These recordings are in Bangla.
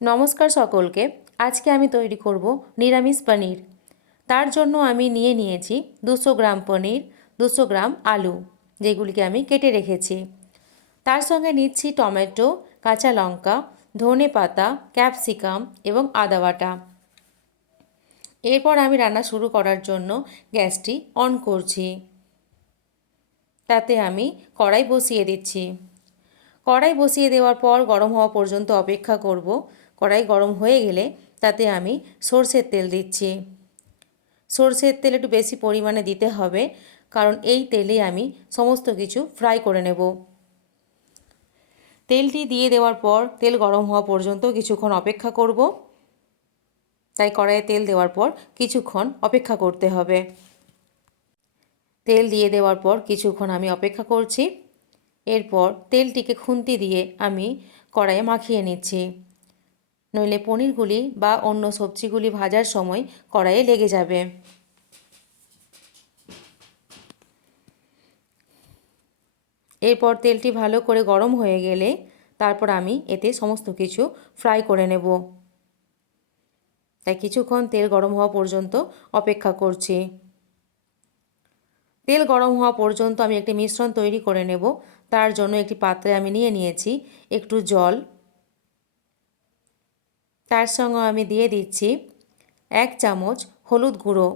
নমস্কার সকলকে। আজকে আমি তৈরি করব নিরামিষ পনির। তার জন্য আমি নিয়ে নিয়েছি 200 গ্রাম পনির, 200 গ্রাম আলু, যেগুলিকে আমি কেটে রেখেছি। তার সঙ্গে নিচ্ছি টমেটো, কাঁচা লঙ্কা, ধনে পাতা, ক্যাপসিকাম এবং আদা বাটা। এরপর আমি রান্না শুরু করার জন্য গ্যাসটি অন করছি। তাতে আমি কড়াই বসিয়ে দিচ্ছি। কড়াই বসিয়ে দেওয়ার পর গরম হওয়া পর্যন্ত অপেক্ষা করব। কড়াই গরম হয়ে গেলে তাতে আমি সরষের তেল দিচ্ছি। সরষের তেল একটু বেশি পরিমাণে দিতে হবে, কারণ এই তেলে আমি সমস্ত কিছু ফ্রাই করে নেব। তেলটি দিয়ে দেওয়ার পর তেল গরম হওয়া পর্যন্ত কিছুক্ষণ অপেক্ষা করব। তাই কড়াইয়ে তেল দেওয়ার পর কিছুক্ষণ অপেক্ষা করতে হবে। তেল দিয়ে দেওয়ার পর কিছুক্ষণ আমি অপেক্ষা করছি। এরপর তেলটিকে খুন্তি দিয়ে আমি কড়াইয়ে মাখিয়ে নিচ্ছি, নইলে পনিরগুলি বা অন্য সবজিগুলি ভাজার সময় কড়াইয়ে লেগে যাবে। এরপর তেলটি ভালো করে গরম হয়ে গেলে তারপর আমি এতে সমস্ত কিছু ফ্রাই করে নেব। তাই কিছুক্ষণ তেল গরম হওয়া পর্যন্ত অপেক্ষা করছি। তেল গরম হওয়া পর্যন্ত আমি একটি মিশ্রণ তৈরি করে নেব। তার জন্য একটি পাত্রে আমি নিয়ে নিয়েছি একটু জল। তার সঙ্গে আমি দিয়ে দিচ্ছি 1 চামচ হলুদ গুঁড়ো,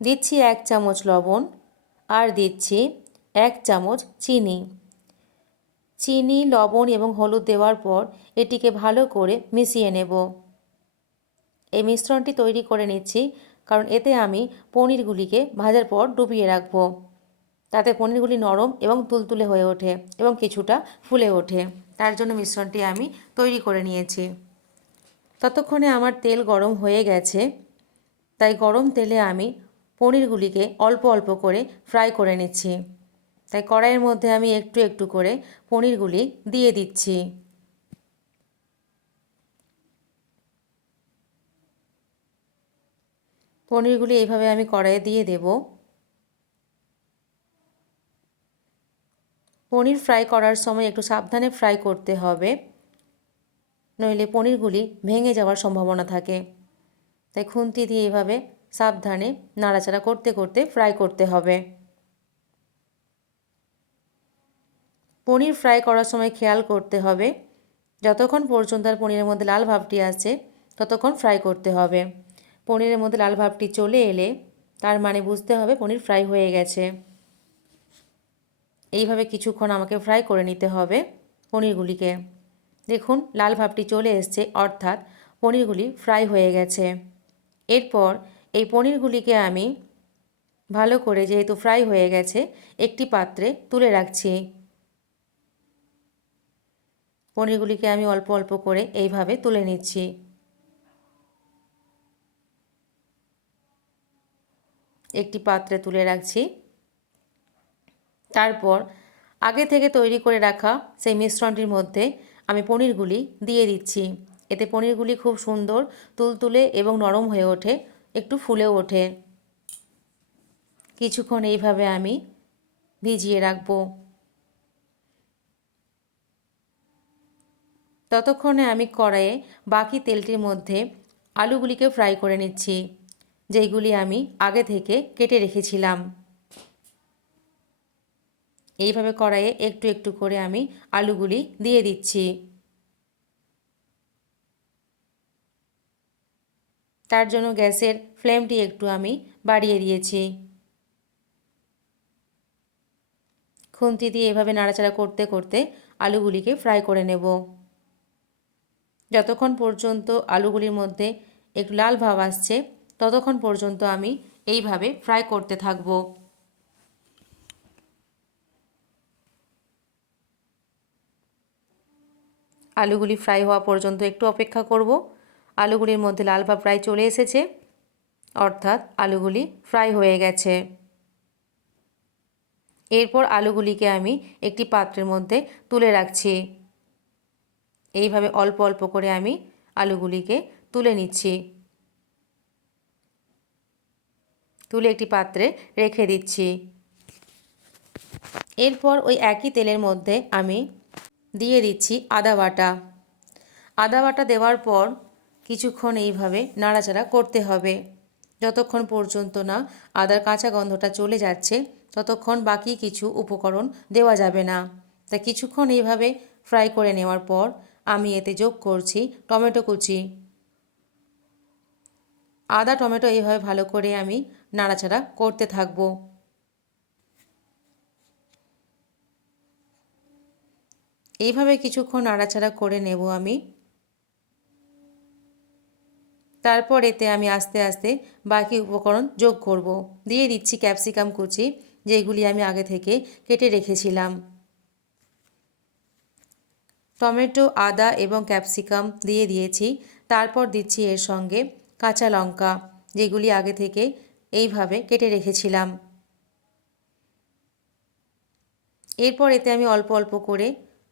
দিচ্ছি 1 চামচ লবণ, আর দিচ্ছি 1 চামচ চিনি। চিনি, লবণ এবং হলুদ দেওয়ার পর এটিকে ভালো করে মিশিয়ে নেব। এই মিশ্রণটি তৈরি করে নিচ্ছি কারণ এতে আমি পনিরগুলিকে ভাজার পর ডুবিয়ে রাখব। তাতে পনিরগুলি নরম এবং তুলতুলে হয়ে ওঠে এবং কিছুটা ফুলে ওঠে। তার জন্য মিশ্রণটি আমি তৈরি করে নিয়েছি। ততক্ষণে আমার তেল গরম হয়ে গেছে। তাই গরম তেলে আমি পনিরগুলিকে অল্প অল্প করে ফ্রাই করে নিচ্ছি। তাই কড়াইয়ের মধ্যে আমি একটু একটু করে পনিরগুলি দিয়ে দিচ্ছি। পনিরগুলি এইভাবে আমি কড়াইয়ে দিয়ে দেব। পনির ফ্রাই করার সময় একটু সাবধানে ফ্রাই করতে হবে, নইলে পনিরগুলি ভেঙে যাওয়ার সম্ভাবনা থাকে। তাই খুন্তি দিয়ে এভাবে সাবধানে নাড়াচাড়া করতে করতে ফ্রাই করতে হবে। পনির ফ্রাই করার সময় খেয়াল করতে হবে যতক্ষণ পর্যন্ত আর পনিরের মধ্যে লাল ভাবটি আসছে ততক্ষণ ফ্রাই করতে হবে। পনিরের মধ্যে লাল ভাবটি চলে এলে তার মানে বুঝতে হবে পনির ফ্রাই হয়ে গেছে। এইভাবে কিছুক্ষণ আমাকে ফ্রাই করে নিতে হবে পনিরগুলিকে। দেখুন লাল ভাবটি চলে এসছে, অর্থাৎ পনিরগুলি ফ্রাই হয়ে গেছে। এরপর এই পনিরগুলিকে আমি ভালো করে, যেহেতু ফ্রাই হয়ে গেছে, একটি পাত্রে তুলে রাখছি। পনিরগুলিকে আমি অল্প অল্প করে এইভাবে তুলে নিচ্ছি। একটি পাত্রে তুলে রাখছি। তারপর আগে থেকে তৈরি করে রাখা সেই মিশ্রণটির মধ্যে আমি পনিরগুলি দিয়ে দিচ্ছি। এতে পনিরগুলি খুব সুন্দর তুলতুলে এবং নরম হয়ে ওঠে, একটু ফুলেও ওঠে। কিছুক্ষণ এইভাবে আমি ভিজিয়ে রাখবো। ততক্ষণে আমি কড়াইয়ে বাকি তেলটির মধ্যে আলুগুলিকে ফ্রাই করে নিচ্ছি, যেইগুলি আমি আগে থেকে কেটে রেখেছিলাম। এইভাবে কড়াইয়ে একটু একটু করে আমি আলুগুলি দিয়ে দিচ্ছি। তার জন্য গ্যাসের ফ্লেমটি একটু আমি বাড়িয়ে দিয়েছি। খুন্তি দিয়ে এভাবে নাড়াচাড়া করতে করতে আলুগুলিকে ফ্রাই করে নেব। যতক্ষণ পর্যন্ত আলুগুলির মধ্যে একটু লাল ভাব আসছে ততক্ষণ পর্যন্ত আমি এইভাবে ফ্রাই করতে থাকব। আলুগুলি ফ্রাই হওয়া পর্যন্ত একটু অপেক্ষা করব। আলুগুলির মধ্যে লাল ভাব প্রায় চলে এসেছে, অর্থাৎ আলুগুলি ফ্রাই হয়ে গেছে। এরপর আলুগুলিকে আমি একটি পাত্রের মধ্যে তুলে রাখছি। এইভাবে অল্প অল্প করে আমি আলুগুলিকে তুলে নিচ্ছি। তুলে একটি পাত্রে রেখে দিচ্ছি। এরপর ওই একই তেলের মধ্যে আমি দিয়ে দিচ্ছি আদা বাটা। আদা বাটা দেওয়ার পর কিছুক্ষণ এইভাবে নাড়াচাড়া করতে হবে। যতক্ষণ পর্যন্ত না আদার কাঁচা গন্ধটা চলে যাচ্ছে ততক্ষণ বাকি কিছু উপকরণ দেওয়া যাবে না। তাই কিছুক্ষণ এইভাবে ফ্রাই করে নেওয়ার পর আমি এতে যোগ করছি টমেটো কুচি। আদা টমেটো এইভাবে ভালো করে আমি নাড়াচাড়া করতে থাকবো। এইভাবে কিছুক্ষণ নাড়াচাড়া করে নেব আমি। তারপর এতে আমি আস্তে আস্তে বাকি উপকরণ যোগ করব। দিয়ে দিচ্ছি ক্যাপসিকাম কুচি, যেগুলি আমি আগে থেকে কেটে রেখেছিলাম। টমেটো, আদা এবং ক্যাপসিকাম দিয়ে দিয়েছি। তারপর দিচ্ছি এর সঙ্গে কাঁচা লঙ্কা, যেগুলি আগে থেকে এইভাবে কেটে রেখেছিলাম। এরপর এতে আমি অল্প অল্প করে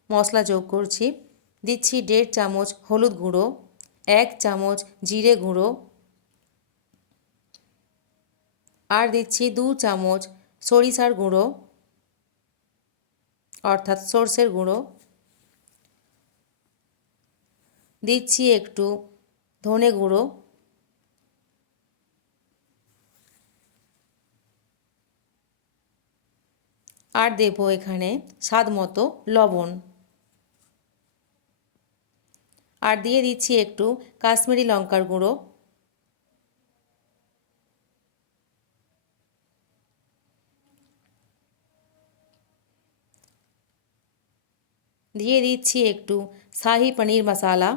মশলা যোগ করছি। দিচ্ছি 1.5 চামচ হলুদ গুঁড়ো, 1 চামচ জিরে গুঁড়ো, আর দিচ্ছি 2 চামচ সরিষার গুঁড়ো অর্থাৎ সর্ষের গুঁড়ো। দিচ্ছি একটু ধনে গুঁড়ো, আর দেবো এখানে স্বাদ মতো লবণ, আর দিয়ে দিচ্ছি একটু কাশ্মীরি লঙ্কার গুঁড়ো। দিয়ে দিচ্ছি একটু শাহি পনির মশলা।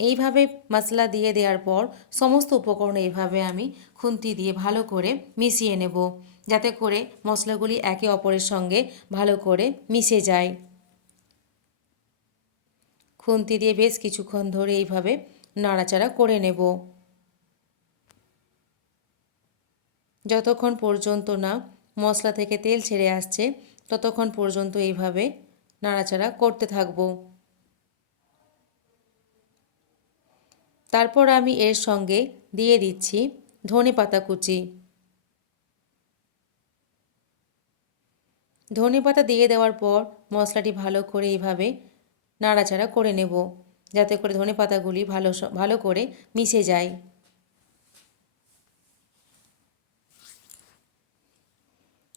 এইভাবে মশলা দিয়ে দেওয়ার পর সমস্ত উপকরণ এইভাবে আমি খুন্তি দিয়ে ভালো করে মিশিয়ে নেব, যাতে করে মশলাগুলি একে অপরের সঙ্গে ভালো করে মিশে যায়। খুন্তি দিয়ে বেশ কিছুক্ষণ ধরে এইভাবে নাড়াচাড়া করে নেব, যতক্ষণ পর্যন্ত না মশলা থেকে তেল ছেড়ে আসছে ততক্ষণ পর্যন্ত এইভাবে নাড়াচাড়া করতে থাকব। তারপর আমি এর সঙ্গে দিয়ে দিচ্ছি ধনেপাতা কুচি। ধনেপাতা দিয়ে দেওয়ার পর মশলাটি ভালো করে এইভাবে নাড়াচাড়া করে নেব, যাতে করে ধনেপাতাগুলি ভালো করে মিশে যায়।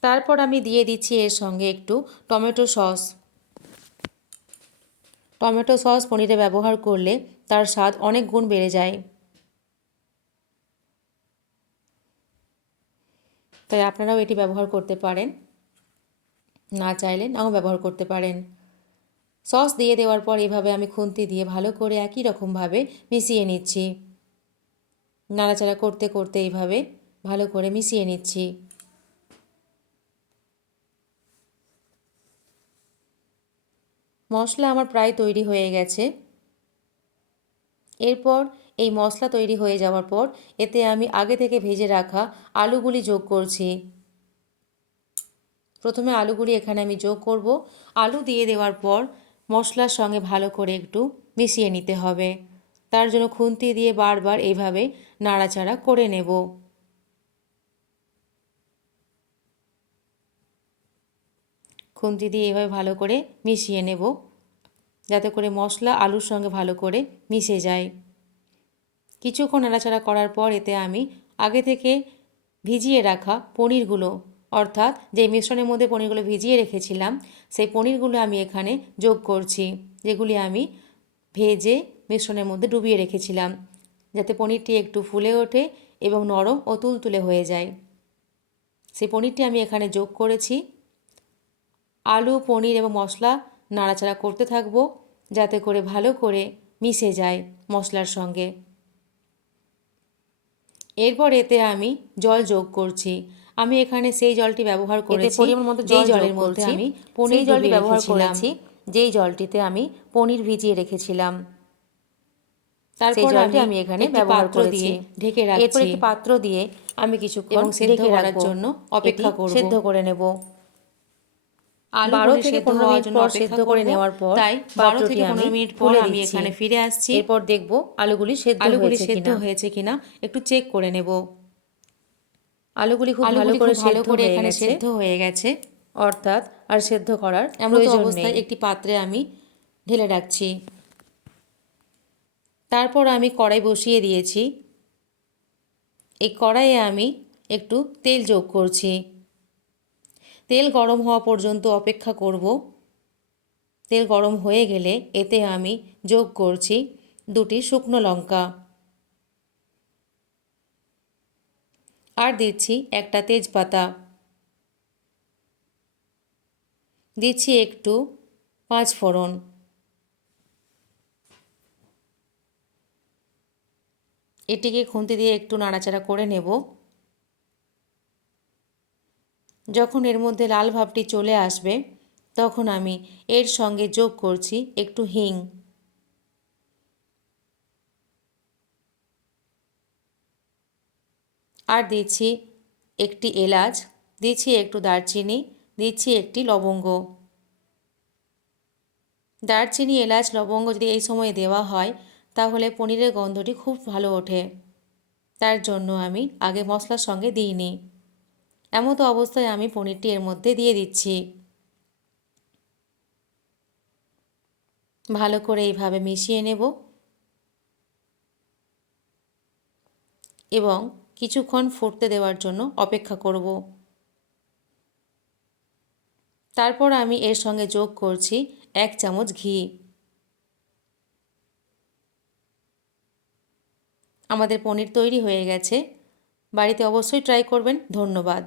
তারপর আমি দিয়ে দিচ্ছি এর সঙ্গে একটু টমেটো সস। টমেটো সস পনিরে ব্যবহার করলে তার স্বাদ অনেক গুণ বেড়ে যায়। তাই আপনারাও এটি ব্যবহার করতে পারেন, না চাইলে নাও ব্যবহার করতে পারেন। সস দিয়ে দেওয়ার পর এভাবে আমি খুন্তি দিয়ে ভালো করে একই রকমভাবে মিশিয়ে নিচ্ছি। নাড়াচাড়া করতে করতে এইভাবে ভালো করে মিশিয়ে নিচ্ছি। মশলা আমার প্রায় তৈরি হয়ে গেছে। এরপর এই মশলা তৈরি হয়ে যাওয়ার পর এতে আমি আগে থেকে ভেজে রাখা আলুগুলি যোগ করছি। প্রথমে আলুগুলি এখানে আমি যোগ করব। আলু দিয়ে দেওয়ার পর মশলার সঙ্গে ভালো করে একটু মিশিয়ে নিতে হবে। তার জন্য খুন্তি দিয়ে বারবার এইভাবে নাড়াচাড়া করে নেব। খুন্তি দিয়ে এভাবে ভালো করে মিশিয়ে নেব, যাতে করে মশলা আলুর সঙ্গে ভালো করে মিশে যায়। কিছুক্ষণ নাড়াচাড়া করার পর এতে আমি আগে থেকে ভিজিয়ে রাখা পনিরগুলো, অর্থাৎ যে মিশ্রণের মধ্যে পনিরগুলো ভিজিয়ে রেখেছিলাম সেই পনিরগুলো আমি এখানে যোগ করছি, যেগুলি আমি ভেজে মিশ্রণের মধ্যে ডুবিয়ে রেখেছিলাম, যাতে পনিরটি একটু ফুলে ওঠে এবং নরম ও তুলতুলে হয়ে যায়। সেই পনিরটি আমি এখানে যোগ করেছি। আলু, পনির এবং মশলা নাড়াচাড়া করতে থাকবো, যাতে করে ভালো করে মিশে যায় মশলার সঙ্গে। এরপর এতে আমি জল যোগ করছি। আমি এখানে সেই জলটি ব্যবহার করেছি যেই জলের মধ্যে আমি পনির জলটি ব্যবহার করেছি, যেই জলটিতে আমি পনির ভিজিয়ে রেখেছিলাম। তারপর আমি এখানে ব্যবহার করেছি। ঢেকে রাখছি। এরপর একটি পাত্র দিয়ে আমি কিছুক্ষণ সেদ্ধ করার জন্য অপেক্ষা করব। সেদ্ধ করে নেব। 12 থেকে 15 মিনিট পর সেদ্ধ করে নেওয়ার পর তাই 12 থেকে 15 মিনিট পর আমি এখানে ফিরে আসছি। এরপর দেখব আলুগুলি সেদ্ধ হয়েছে কিনা একটু চেক করে নেব। আলুগুলি খুব ভালো করে এখানে সেদ্ধ হয়ে গেছে, অর্থাৎ আর সেদ্ধ করার প্রয়োজন নেই। অবস্থায় একটি পাত্রে আমি ঢেলে রাখছি। তারপর আমি কড়াই বসিয়ে দিয়েছি। এই কড়াইয়ে আমি একটু তেল যোগ করছি। তেল গরম হওয়া পর্যন্ত অপেক্ষা করব। তেল গরম হয়ে গেলে এতে আমি যোগ করছি 2টি শুকনো লঙ্কা, আর দিচ্ছি একটা তেজপাতা, দিচ্ছি একটু 5 ফোড়ন। এটিকে খুন্তি দিয়ে একটু নাড়াচাড়া করে নেব। যখন এর মধ্যে লাল ভাবটি চলে আসবে তখন আমি এর সঙ্গে যোগ করছি একটু হিং, আর দিচ্ছি একটি এলাচ, দিচ্ছি একটু দারচিনি, দিচ্ছি একটি লবঙ্গ। দারচিনি, এলাচ, লবঙ্গ যদি এই সময়ে দেওয়া হয় তাহলে পনিরের গন্ধটি খুব ভালো ওঠে। তার জন্য আমি আগে মশলার সঙ্গে দিইনি। এমতো অবস্থায় আমি পনিরটি এর মধ্যে দিয়ে দিচ্ছি। ভালো করে এইভাবে মিশিয়ে নেব এবং কিছুক্ষণ ফুটতে দেওয়ার জন্য অপেক্ষা করব। তারপর আমি এর সঙ্গে যোগ করছি 1 চামচ ঘি। আমাদের পনির তৈরি হয়ে গেছে। বাড়িতে অবশ্যই ট্রাই করবেন। ধন্যবাদ।